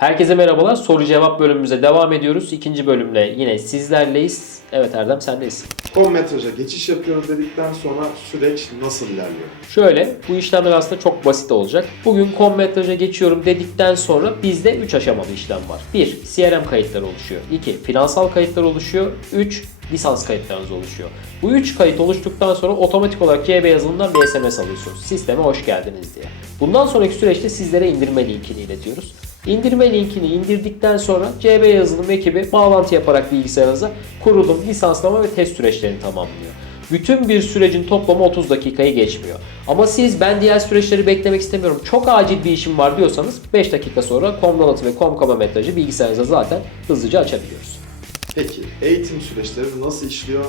Herkese merhabalar. Soru cevap bölümümüze devam ediyoruz. İkinci bölümle yine sizlerleyiz. Evet Erdem sendeyiz. Konmetraja geçiş yapıyorum dedikten sonra süreç nasıl ilerliyor? Şöyle bu işlemler aslında çok basit olacak. Bugün konmetraja geçiyorum dedikten sonra bizde 3 aşamalı işlem var. 1. CRM kayıtları oluşuyor. 2. Finansal kayıtlar oluşuyor. 3. Lisans kayıtlarınız oluşuyor. Bu 3 kayıt oluştuktan sonra otomatik olarak GB yazılımdan bir SMS alıyorsunuz. Sisteme hoş geldiniz diye. Bundan sonraki süreçte sizlere indirme linkini iletiyoruz. İndirme linkini indirdikten sonra CB yazılım ekibi bağlantı yaparak bilgisayarınıza kurulum, lisanslama ve test süreçlerini tamamlıyor. Bütün bir sürecin toplamı 30 dakikayı geçmiyor. Ama siz ben diğer süreçleri beklemek istemiyorum. Çok acil bir işim var diyorsanız 5 dakika sonra Comdonat'ı ve Comkaba metrajı bilgisayarınıza zaten hızlıca açabiliyoruz. Peki eğitim süreçleri nasıl işliyor?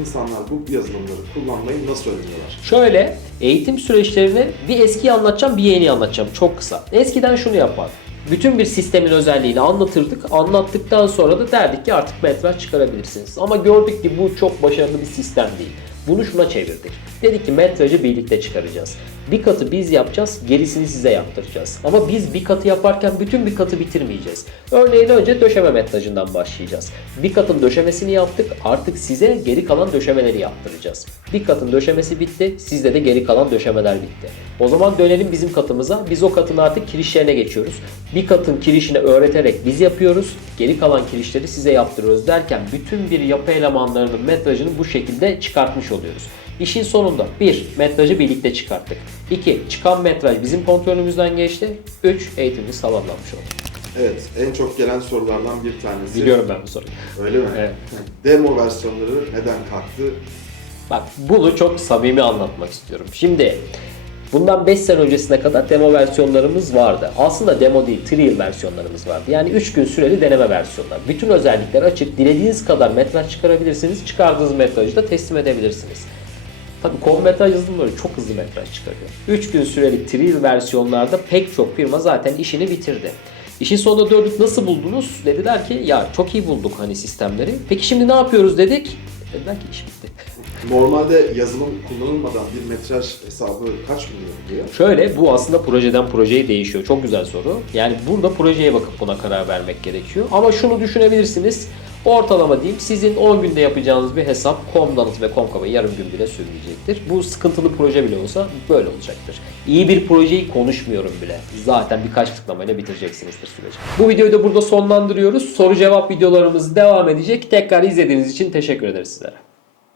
İnsanlar bu yazılımları kullanmayı nasıl öğreniyorlar? Şöyle eğitim süreçlerini bir eskiyi anlatacağım bir yeniyi anlatacağım çok kısa. Eskiden şunu yapar. Bütün bir sistemin özelliğini anlatırdık. Anlattıktan sonra da derdik ki artık metraj çıkarabilirsiniz. Ama gördük ki bu çok başarılı bir sistem değil. Bunu şuna çevirdik. Dedik ki metrajı birlikte çıkaracağız. Bir katı biz yapacağız, gerisini size yaptıracağız. Ama biz bir katı yaparken bütün bir katı bitirmeyeceğiz. Örneğin önce döşeme metrajından başlayacağız. Bir katın döşemesini yaptık, artık size geri kalan döşemeleri yaptıracağız. Bir katın döşemesi bitti, sizde de geri kalan döşemeler bitti. O zaman dönelim bizim katımıza. Biz o katın artık kirişlerine geçiyoruz. Bir katın kirişini öğreterek biz yapıyoruz. Geri kalan kirişleri size yaptırıyoruz derken bütün bir yapı elemanlarının metrajını bu şekilde çıkartmış oluyoruz. İşin sonunda 1. Metrajı birlikte çıkarttık. 2. Çıkan metraj bizim kontrolümüzden geçti. 3. Eğitimimiz tamamlanmış oldu. Evet en çok gelen sorulardan bir tanesi. Biliyorum ben bu soruyu. Öyle mi? Evet. Demo versiyonları neden kalktı? Bak bunu çok samimi anlatmak istiyorum. Şimdi bundan 5 sene öncesine kadar demo versiyonlarımız vardı. Aslında demo değil, trial versiyonlarımız vardı. Yani 3 gün süreli deneme versiyonlar. Bütün özellikler açık. Dilediğiniz kadar metraj çıkarabilirsiniz. Çıkardığınız metrajı da teslim edebilirsiniz. Tabii konmetraj yazılımları çok hızlı metraj çıkarıyor. 3 gün süreli trial versiyonlarda pek çok firma zaten işini bitirdi. İşin sonunda dördük nasıl buldunuz? Dediler ki ya çok iyi bulduk hani sistemleri. Peki şimdi ne yapıyoruz dedik. Dediler ki. Normalde yazılım kullanılmadan bir metraj hesabı kaç gün yapılıyor? Şöyle bu aslında projeden projeye değişiyor. Çok güzel soru. Yani burada projeye bakıp buna karar vermek gerekiyor. Ama şunu düşünebilirsiniz. Ortalama diyeyim sizin 10 günde yapacağınız bir hesap Comdanız ve Comcaba yarım gün bile sürmeyecektir. Bu sıkıntılı proje bile olsa böyle olacaktır. İyi bir projeyi konuşmuyorum bile. Zaten birkaç tıklamayla bitireceksinizdir süreci. Bu videoyu da burada sonlandırıyoruz. Soru cevap videolarımız devam edecek. Tekrar izlediğiniz için teşekkür ederiz sizlere.